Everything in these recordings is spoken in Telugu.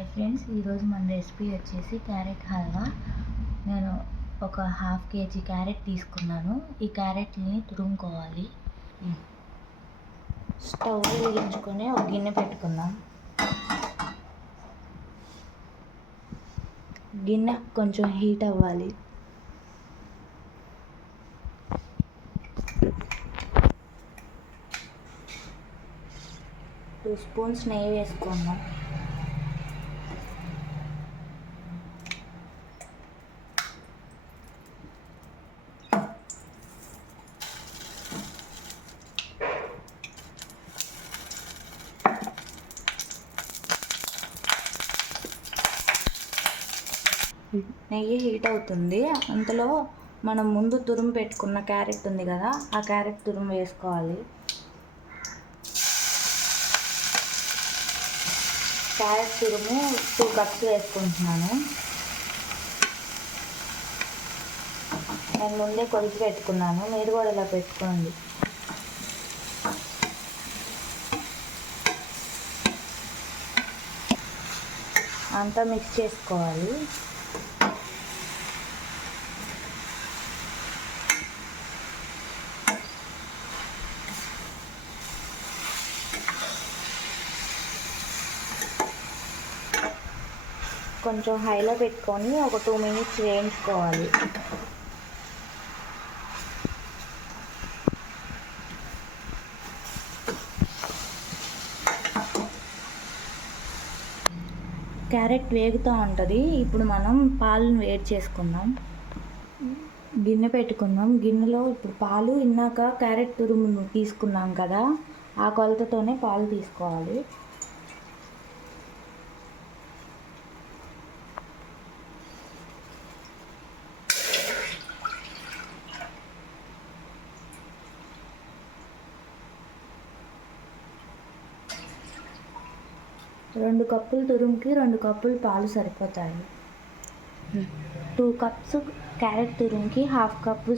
హాయ్ ఫ్రెండ్స్, ఈరోజు మన రెసిపీ వచ్చేసి క్యారెట్ హల్వా. నేను ఒక హాఫ్ కేజీ క్యారెట్ తీసుకున్నాను. ఈ క్యారెట్ని తురుముకోవాలి. స్టవ్ వెలిగించుకొని ఒక గిన్నె పెట్టుకుందాం. గిన్నె కొంచెం హీట్ అవ్వాలి. టూ స్పూన్స్ నెయ్యి వేసుకుందాం. నెయ్యి హీట్ అవుతుంది. అంతలో మనం ముందు తురుము పెట్టుకున్న క్యారెట్ ఉంది కదా, ఆ క్యారెట్ తురుము వేసుకోవాలి. క్యారెట్ తురుము 2 కప్స్ వేసుకుంటున్నాను. నేను ముందే కొలిచి పెట్టుకున్నాను, మీరు కూడా ఇలా పెట్టుకోండి. అంతా మిక్స్ చేసుకోవాలి. కొంచెం హైలో పెట్టుకొని ఒక 2 మినిట్స్ వేయించుకోవాలి. క్యారెట్ వేగుతూ ఉంటుంది. ఇప్పుడు మనం పాలను వేడి చేసుకుందాం. గిన్నె పెట్టుకుందాం. గిన్నెలో ఇప్పుడు పాలు, ఇందాక క్యారెట్ తురుము తీసుకున్నాం కదా, ఆ కొలతతోనే పాలు తీసుకోవాలి. రెండు కప్పులు తురుముకి 2 కప్పులు పాలు సరిపోతాయి. 2 కప్స్ క్యారెట్ తురుముకి హాఫ్ కప్పు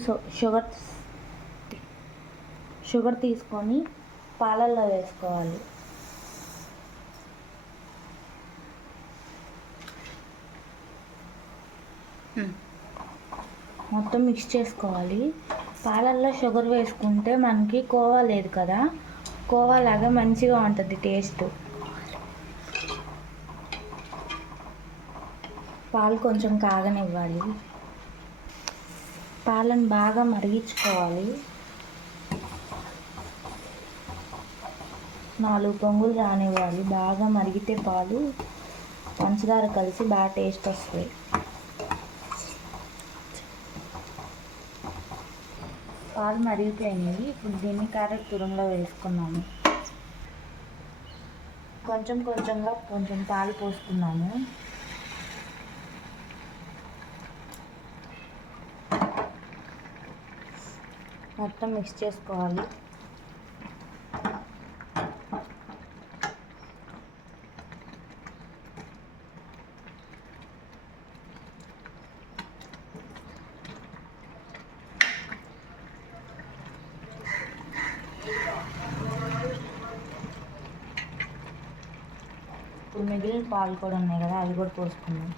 షుగర్ తీసుకొని పాలల్లో వేసుకోవాలి. మొత్తం మిక్స్ చేసుకోవాలి. పాలల్లో షుగర్ వేసుకుంటే మనకి కోవా లేదు కదా, కోవా లాగా మంచిగా ఉంటుంది టేస్ట్. పాలు కొంచెం కాగనివ్వాలి. పాలను బాగా మరిగించుకోవాలి. 4 పొంగులు రానివ్వాలి. బాగా మరిగితే పాలు పంచదార కలిసి బాగా టేస్ట్ వస్తాయి. పాలు మరిగిపోయినాయి. ఇప్పుడు దీన్ని క్యారెట్ తురుములో వేసుకున్నాము. కొంచెంగా పాలు పోసుకున్నాము. మొత్తం మిక్స్ చేసుకోవాలి. ఇప్పుడు మిగిలిన పాలు కూడా ఉన్నాయి కదా, అవి కూడా పోసుకున్నాం.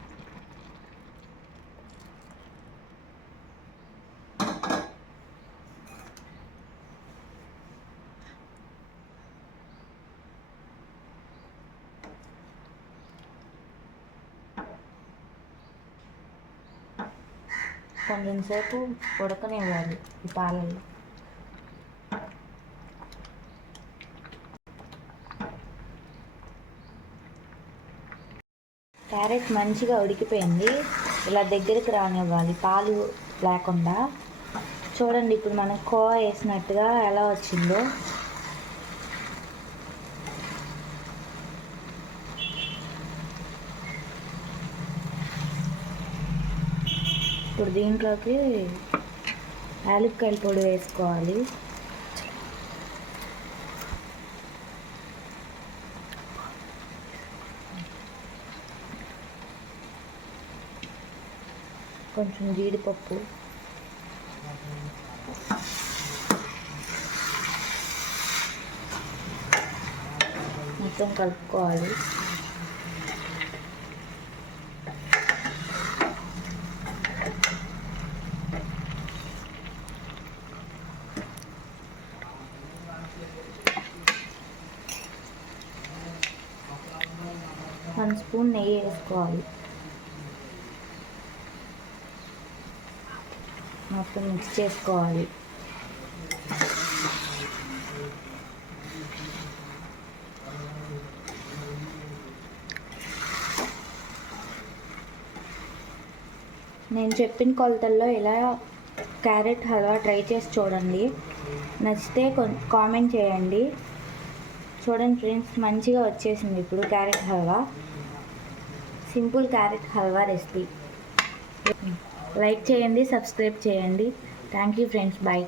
కొంచెం సేపు ఉడకనివ్వాలి ఈ పాలల్లో. క్యారెట్ మంచిగా ఉడికిపోయింది. ఇలా దగ్గరికి రానివ్వాలి పాలు లేకుండా. చూడండి, ఇప్పుడు మనం కోవా వేసినట్టుగా ఎలా వచ్చిందో. ఇప్పుడు దీంట్లోకి యాలక్కాయల పొడి వేసుకోవాలి. కొంచెం జీడిపప్పు, మొత్తం కలుపుకోవాలి. 1 స్పూన్ నెయ్యి వేసుకోవాలి. మొత్తం మిక్స్ చేసుకోవాలి. నేను చెప్పిన కొలతల్లో ఇలా క్యారెట్ హల్వా ట్రై చేసి చూడండి. నచ్చితే కామెంట్ చేయండి. చూడండి ఫ్రెండ్స్, మంచిగా వచ్చేసింది ఇప్పుడు carrot halwa. Simple carrot halwa recipe. Like చేయండి, సబ్స్క్రైబ్ చేయండి. Thank you friends, bye.